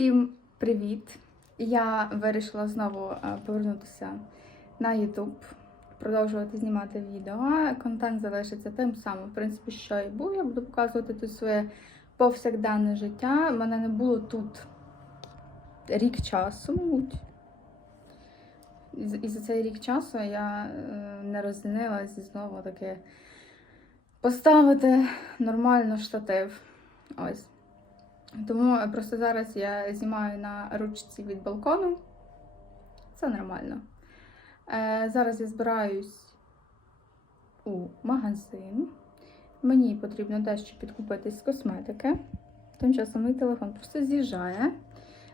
Всім привіт! Я вирішила знову е, повернутися на YouTube, продовжувати знімати відео. Контент залишиться тим самим, в принципі, що і був. Я буду показувати тут своє повсякденне життя. У мене не було тут рік часу, мабуть. І за- цей рік часу я е, не розділилась і знову таки поставити нормально штатив. Ось. Тому е, просто зараз я знімаю на ручці від балкону. Це нормально. Е, зараз я збираюсь у магазин. Мені потрібно дещо підкупитись з косметики. Тим часом мій телефон просто з'їжджає.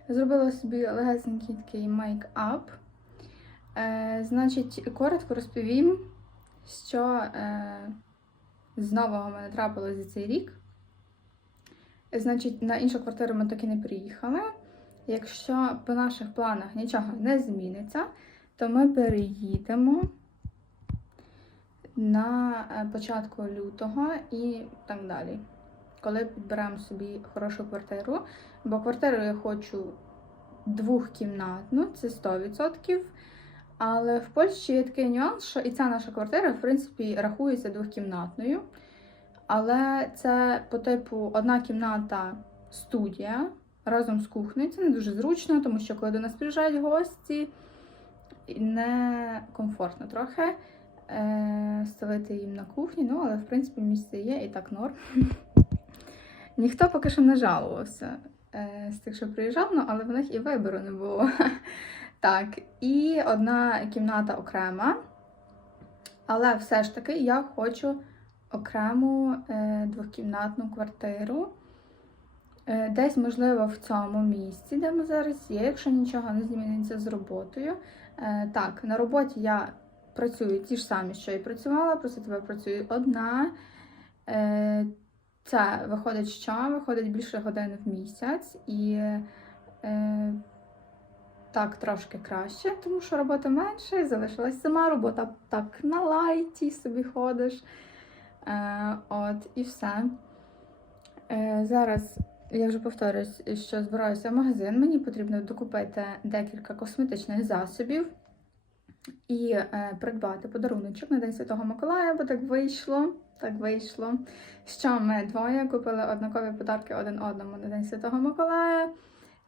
Зробила собі легесенький такий мейк-ап. Е, значить, коротко розповім, що е, з мене трапилось за цей рік. Значить, на іншу квартиру ми так і не приїхали. Якщо по наших планах нічого не зміниться, то ми переїдемо на е, початку лютого і так далі. Коли підберемо собі хорошу квартиру. Бо квартиру я хочу двохкімнатну, це 100%. Але в Польщі є такий нюанс, що і ця наша квартира, в принципі, рахується двохкімнатною. Але це по типу одна кімната студія разом з кухнею. Це не дуже зручно, тому що коли до нас приїжджають гості, не комфортно трохи е, ставити їм на кухні. Ну, але в принципі місце є і так норм. Ніхто поки що не жалувався е, з тих, що приїжджав, ну, але в них і вибору не було. Так, і одна кімната окрема. Але все ж таки я хочу окрему е, двохкімнатну квартиру. Е, десь, можливо, в цьому місці, де ми зараз є, якщо нічого не зміниться з роботою. Е, так, на роботі я працюю ті ж самі, що і працювала, просто тепер працюю одна. Це виходить що? Виходить більше годин в місяць і так трошки краще, тому що робота менше, залишилась сама робота так на лайті собі ходиш. Е, от, і все. Е, зараз я вже повторюсь, що збираюся в магазин. Мені потрібно докупити декілька косметичних засобів і е, придбати подаруночок на День Святого Миколая, бо так вийшло. Так вийшло. Що ми двоє купили однакові подарки один одному на День Святого Миколая.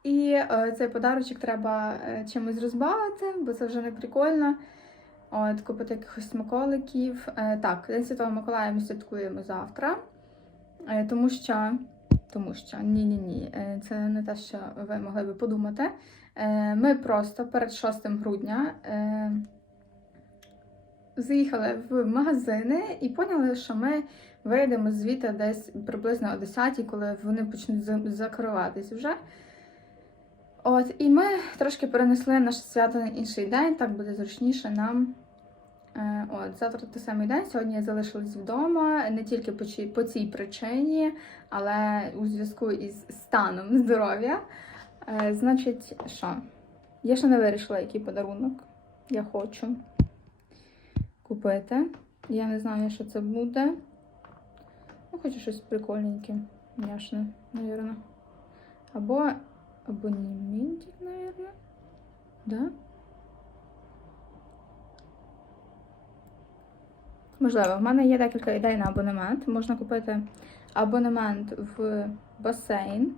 І цей подарочок треба чимось розбавити, бо це вже не прикольно. От, купити якихось смаколиків. Е, так, День Святого Миколая ми святкуємо завтра. Е, тому що. Тому що ні-ні-ні, е, це не те, що ви могли би подумати. Ми просто перед 6 грудня заїхали в магазини і поняли, що ми вийдемо звідти десь приблизно о 10 коли вони почнуть закриватись вже. От, і ми трошки перенесли наше свято на інший день, так буде зручніше нам. Е, От, завтра той самий день. Сьогодні я залишилась вдома не тільки по, цій причині, але у зв'язку із станом здоров'я. Е, Значить, що? Я ще не вирішила, який подарунок я хочу купити. Я не знаю, що це буде. Ну, хочу щось прикольненьке, няшне, мабуть. Або абонементик, мабуть. Да? Можливо, в мене є декілька ідей на абонемент. Можна купити абонемент в басейн.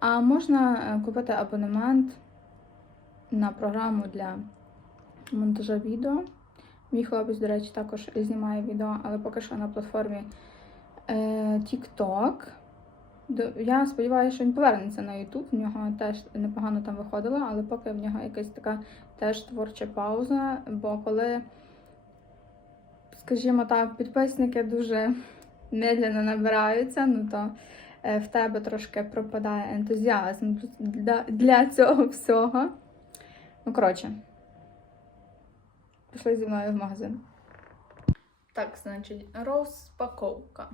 А можна е, купити абонемент на програму для монтажа відео. Мій хлопець, до речі, також знімає відео, але поки що на платформі е, TikTok. Я сподіваюся, що він повернеться на YouTube. В нього теж непогано там виходило, але поки в нього якась така теж творча пауза. Бо коли, скажімо так, підписники дуже медленно набираються, ну то е, в тебе трошки пропадає ентузіазм для цього всього. Ну, коротше, пішли зі мною в магазин. Так, значить, розпаковка.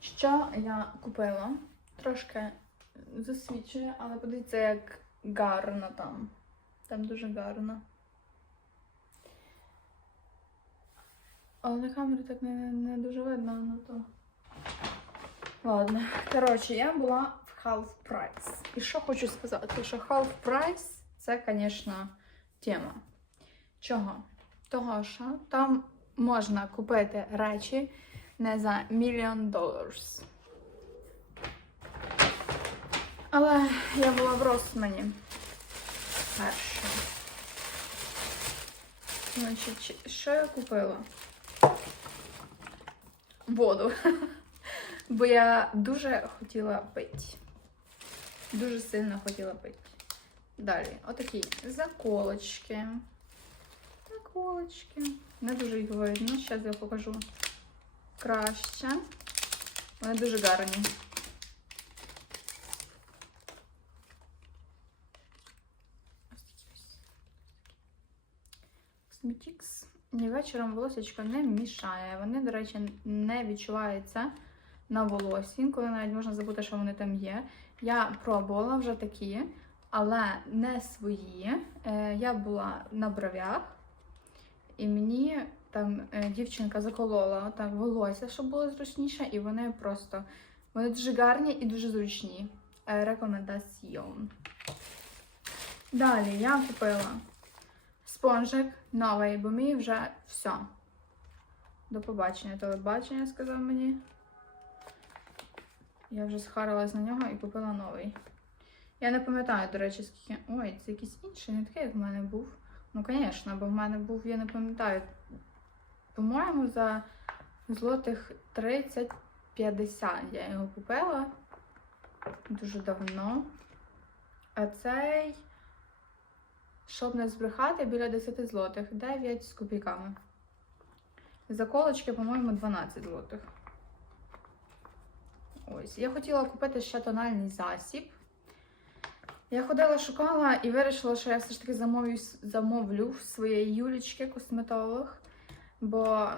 Що я купила? Трошки засвічує, але подивіться, як гарно там. Там дуже гарно. Але на камері так не, не дуже видно, ну то. Ладно. Коротше, я була в half price. І що хочу сказати, що half price це, звісно, тема. Чого? Того, що там можна купити речі не за мільйон доларів. Але я була в Росмані перша. Значить, що я купила? Воду. Бо я дуже хотіла пити. Дуже сильно хотіла пити. Далі, отакі заколочки. Заколочки. Не дуже їх видно. Зараз я покажу краще. Вони дуже гарні. Косметікс. І вечором волосечко не мішає. Вони, до речі, не відчуваються на волосі. Інколи навіть можна забути, що вони там є. Я пробувала вже такі, але не свої. Е, Я була на бровях, і мені там е, дівчинка заколола так волосся, щоб було зручніше, і вони просто вони дуже гарні і дуже зручні. Е, Рекомендаціон. Далі я купила спонжик новий, бо мій вже все. До побачення, телебачення, сказав мені. Я вже схарилась на нього і купила новий. Я не пам'ятаю, до речі, скільки. Ой, це якийсь інший, не такий, як в мене був. Ну, звісно, бо в мене був, я не пам'ятаю. По-моєму, за злотих 30-50 я його купила дуже давно. А цей, щоб не збрехати, біля 10 злотих, 9 з копійками. Заколочки, по-моєму, 12 злотих. Ось. Я хотіла купити ще тональний засіб. Я ходила, шукала і вирішила, що я все ж таки замовлю, замовлю в своєї Юлічки косметолог. Бо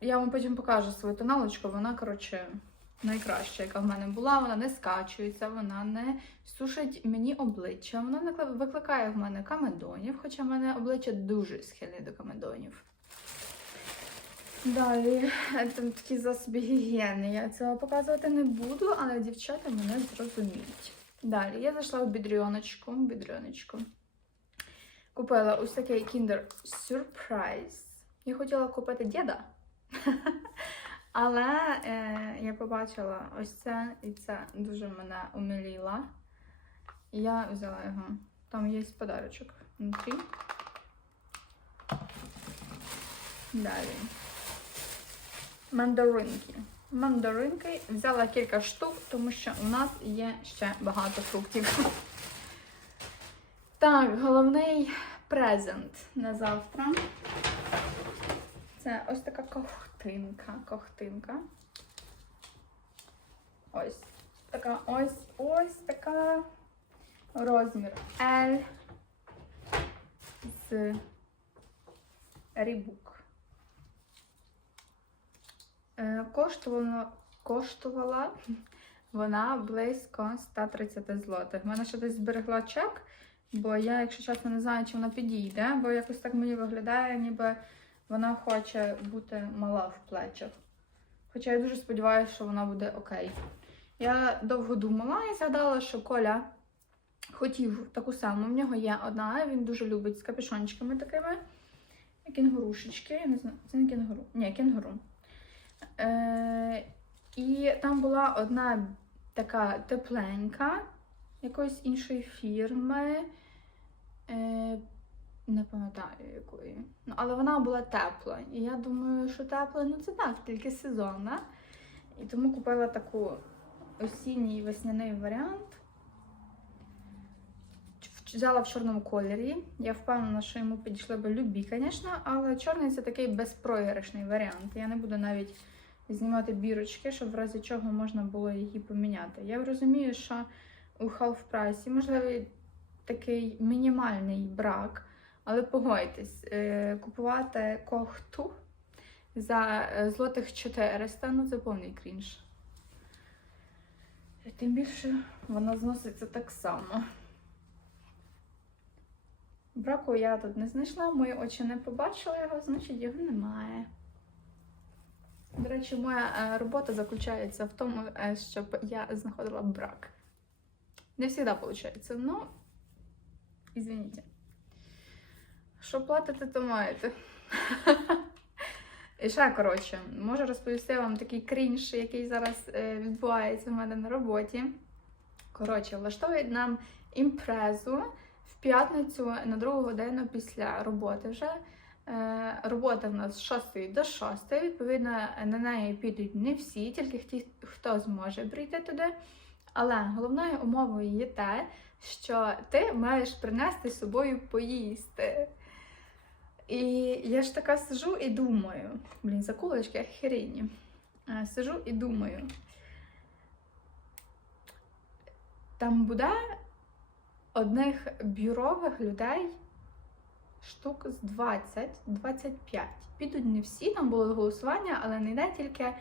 я вам потім покажу свою тоналочку, вона, коротше, найкраща, яка в мене була. Вона не скачується, вона не сушить мені обличчя. Вона викликає в мене камедонів, хоча в мене обличчя дуже схильне до камедонів. Далі, там такі засоби гігієни. Я цього показувати не буду, але дівчата мене зрозуміють. Далі я зайшла в бідріоночку. бідріоночку. Купила ось такий Kinder Surprise. Я хотіла купити діда. Але е, я побачила ось це, і це дуже мене умиліло. Я взяла його. Там є подарочок внутрі. Далі. Мандаринки. Мандаринки взяла кілька штук, тому що у нас є ще багато фруктів. Так, головний презент на завтра. Це ось така ковтинка. Ковтинка. Ось така ось ось така розмір L з Reebok. Е, Коштувала, коштувала вона близько 130 злотих. В мене ще десь зберегла чек, бо я, якщо чесно, не знаю, чи вона підійде, бо якось так мені виглядає, ніби вона хоче бути мала в плечах. Хоча я дуже сподіваюся, що вона буде окей. Я довго думала і згадала, що Коля хотів таку саму. В нього є одна, він дуже любить з капюшончиками такими. Кінгурушечки. Я не знаю, це не кінгуру. Ні, кінгуру. Е, І там була одна така тепленька, якоїсь іншої фірми. Е, Не пам'ятаю якої. Ну, але вона була тепла. І я думаю, що тепла, ну це так, тільки сезонна. І тому купила таку осінній весняний варіант. Взяла в чорному кольорі. Я впевнена, що йому підійшли би любі, звісно, але чорний це такий безпроіграшний варіант. Я не буду навіть знімати бірочки, щоб в разі чого можна було її поміняти. Я розумію, що у half прайсі можливий такий мінімальний брак, але погодьтесь, е, купувати кохту за е, злотих 400, ну це повний крінж. Тим більше вона зноситься так само. Браку я тут не знайшла, мої очі не побачили його, значить його немає. До речі, моя е, робота заключається в тому, щоб я знаходила брак. Не завжди виходить. Ну, извините. Що платите, то маєте. І ще, коротше, можу розповісти вам такий крінж, який зараз е, відбувається в мене на роботі. Коротше, влаштовують нам імпрезу в п'ятницю на другу годину після роботи вже. Е, Робота в нас з 6 до 6. Відповідно, на неї підуть не всі, тільки ті, хто зможе прийти туди. Але головною умовою є те, що ти маєш принести з собою поїсти. І я ж така сижу і думаю, блін, заколочки охеренні. Е, Сижу і думаю. Там буде одних бюрових людей штук з 20-25. Підуть не всі, там було голосування, але не йде тільки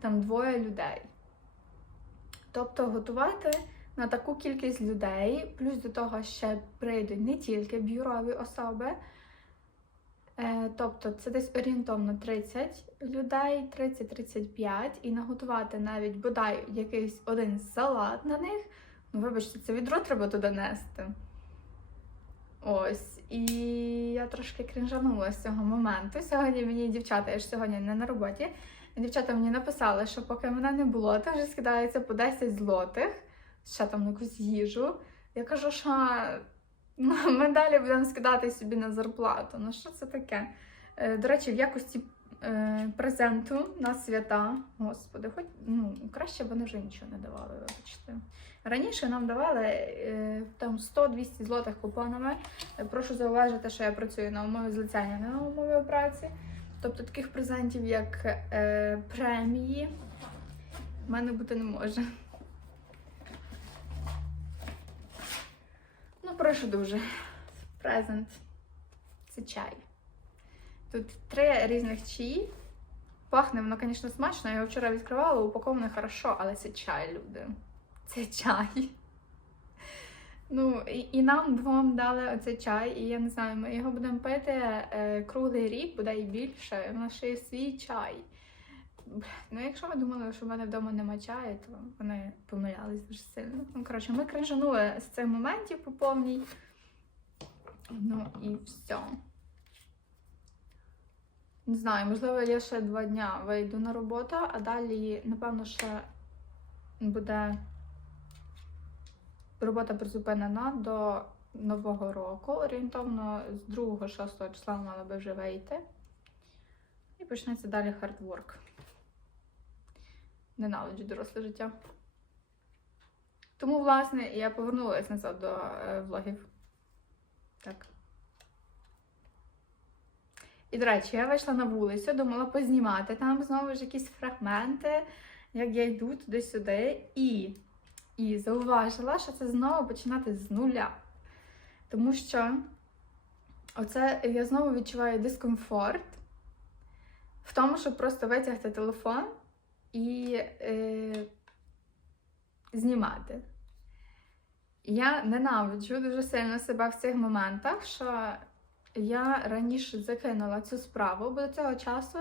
там двоє людей. Тобто готувати на таку кількість людей, плюс до того ще прийдуть не тільки бюрові особи. Е, Тобто це десь орієнтовно 30 людей, 30-35, і наготувати навіть бодай якийсь один салат на них. Ну, вибачте, це відро треба туди нести. Ось. І я трошки крінжанула з цього моменту. Сьогодні мені дівчата, я ж сьогодні не на роботі. Дівчата мені написали, що поки мене не було, то вже скидається по 10 злотих, ще там на якусь їжу. Я кажу, що ну, ми далі будемо скидати собі на зарплату. Ну що це таке? Е, До речі, в якості е, презенту на свята, господи, хоч ну, краще б вони вже нічого не давали, вибачте. Раніше нам давали е, там 100-200 злотих купонами. Прошу зауважити, що я працюю на умові злицяння, не на умові праці. Тобто таких презентів, як е, премії, в мене бути не може. Ну, прошу дуже. Презент. Це чай. Тут три різних чаї. Пахне воно, звісно, смачно. Я його вчора відкривала, упаковане хорошо, але це чай, люди. Це чай. Ну, і, і нам двом дали оцей чай, і я не знаю, ми його будемо пити е, круглий рік, буде і більше. У нас ще є свій чай. Ну, якщо ви думали, що в мене вдома нема чаю, то вони помилялись дуже сильно. Ну, коротше, ми кринжанули з цих моментів по повній. Ну і все. Не знаю, можливо, я ще два дня вийду на роботу, а далі, напевно, ще буде робота призупинена до Нового року. Орієнтовно з 2-6 числа мала би вже вийти. І почнеться далі хардворк. Ненавиджу доросле життя. Тому, власне, я повернулася назад до е, влогів. Так. І, до речі, я вийшла на вулицю, думала познімати там знову ж якісь фрагменти, як я йду туди-сюди, і, і зауважила, що це знову починати з нуля. Тому що оце я знову відчуваю дискомфорт в тому, щоб просто витягти телефон і е, знімати. Я ненавиджу дуже сильно себе в цих моментах, що я раніше закинула цю справу, бо до цього часу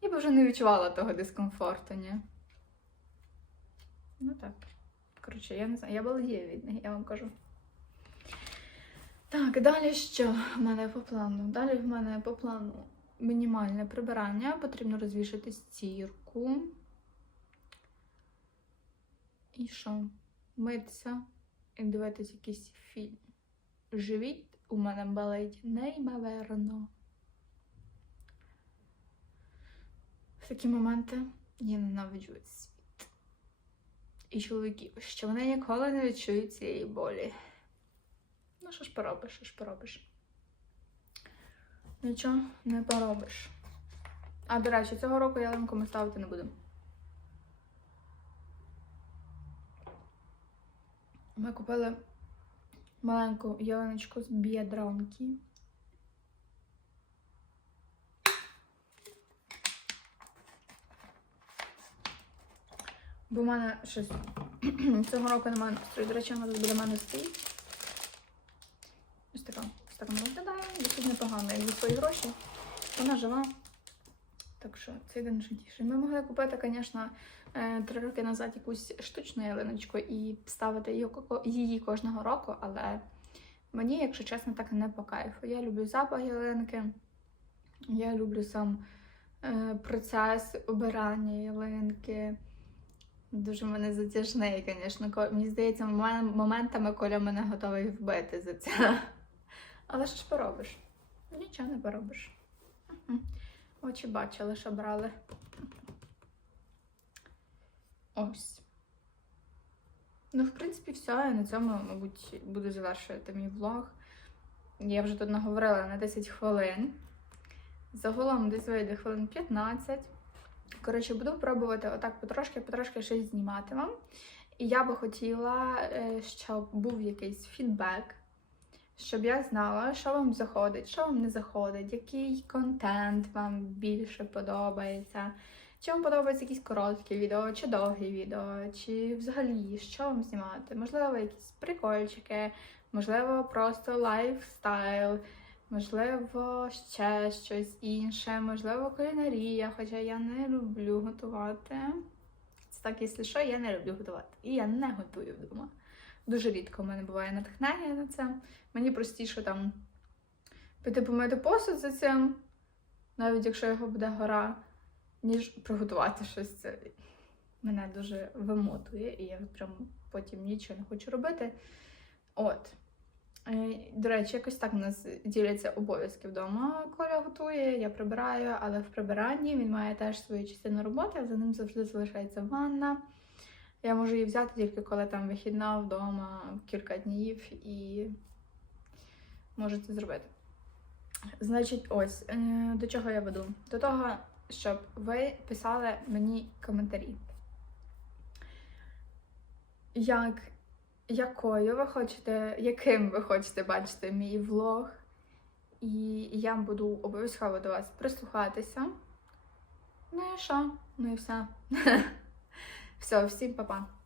я б вже не відчувала того дискомфорту, ні. Ну так. Коротше, я не знаю, я балдію від них, я вам кажу. Так, далі що в мене по плану? Далі в мене по плану мінімальне прибирання. Потрібно розвішати стірку. І що? Митися і дивитися якийсь фільм. Живіть у мене болить неймовірно. В такі моменти я ненавиджу. І чоловіків, що вони ніколи не відчують цієї болі. Ну, що ж поробиш, що ж поробиш? Нічого не поробиш. А, до речі, цього року ялинку ми ставити не будемо. Ми купили маленьку ялиночку з біядронки. Бо в мене щось цього року немає настрою. До речі, вона тут біля мене стоїть. Ось така. Ось так вона виглядає. Досить непогано. Як за свої гроші. Вона жива. Так що цей день житіший. Ми могли купити, звісно, е, три роки назад якусь штучну ялиночку і ставити її, кожного року, але мені, якщо чесно, так не по кайфу. Я люблю запах ялинки, я люблю сам е, процес обирання ялинки. Дуже мене затяжний, звісно. Мені здається, моментами Коля мене готовий вбити за це. Але що ж поробиш? Нічого не поробиш. Очі бачили, що брали. Ось. Ну, в принципі, все. Я на цьому, мабуть, буду завершувати мій влог. Я вже тут наговорила на 10 хвилин. Загалом десь вийде хвилин 15. Коротше, буду пробувати отак потрошки-потрошки щось знімати вам. І я би хотіла, е, щоб був якийсь фідбек, щоб я знала, що вам заходить, що вам не заходить, який контент вам більше подобається. Чи вам подобаються якісь короткі відео, чи довгі відео, чи взагалі що вам знімати? Можливо, якісь прикольчики, можливо, просто лайфстайл, можливо, ще щось інше, можливо, кулінарія, хоча я не люблю готувати. Це так, якщо що, я не люблю готувати. І я не готую вдома. Дуже рідко в мене буває натхнення на це. Мені простіше там піти помити посуд за цим, навіть якщо його буде гора, ніж приготувати щось. Це мене дуже вимотує, і я прям потім нічого не хочу робити. От. Е, До речі, якось так у нас діляться обов'язки вдома. Коля готує, я прибираю, але в прибиранні він має теж свою частину роботи, а за ним завжди залишається ванна. Я можу її взяти тільки коли там вихідна вдома кілька днів і можу це зробити. Значить, ось е, до чого я веду? До того, щоб ви писали мені коментарі. Як, якою ви хочете, яким ви хочете бачити мій влог? І я буду обов'язково до вас прислухатися. Ну і що? Ну і все. Все, всім па-па.